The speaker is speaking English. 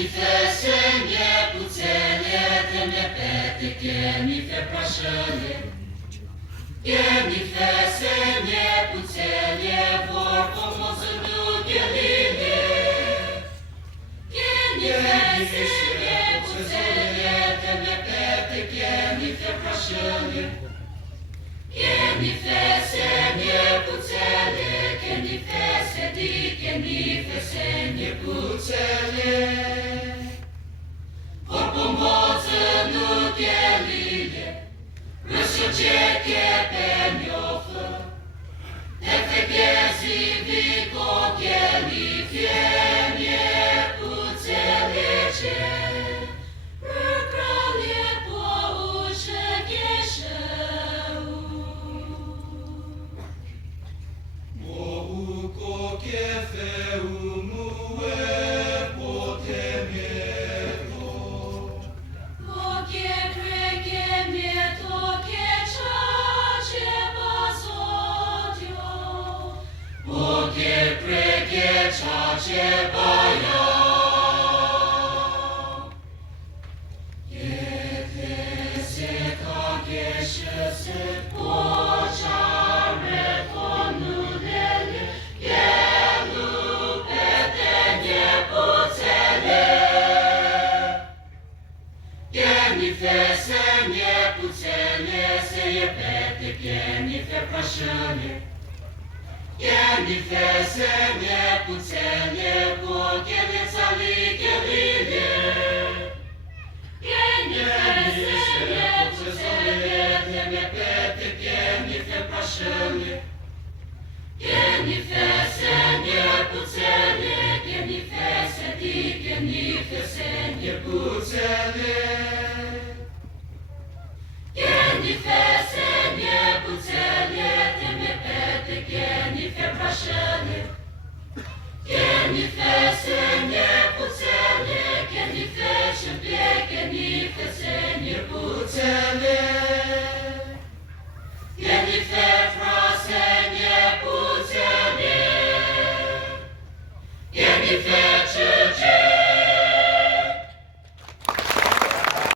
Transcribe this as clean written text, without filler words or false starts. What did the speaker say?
mi fe semie puțele, te me pete, che mi fe prașele. Che mi fe semie puțele, vor pomozănu gheline. Che mi fe semie puțele, te me pete, che mi fe prașele. Che mi fe semie puțele, che mi fe sedi, che mi fe semie puțele. Vor pomozănu gheline, rășuce che pe miofă, te fechezi vico che li fiemie puțele ce, răcrălie poușe gheșău. Mohu kokie feumue potemieto. Kokie krege mieto che ciace basodio. Kokie krege ciace baia. Ete se kage se pociare conulele, gelu pete nepuțele. Che mi fe semie puțele, se e pete, che mi fe prașele. Che mi fe semie puțele, cu ghelețali gheline. Che mi fe semie puțele, te me pete, che mi fe prașele. Che mi fe semie puțele, che mi fe sedi, che mi fe semie puțele. Che mi fe semie puțele, te me pete, che mi fe prașele. Che mi fe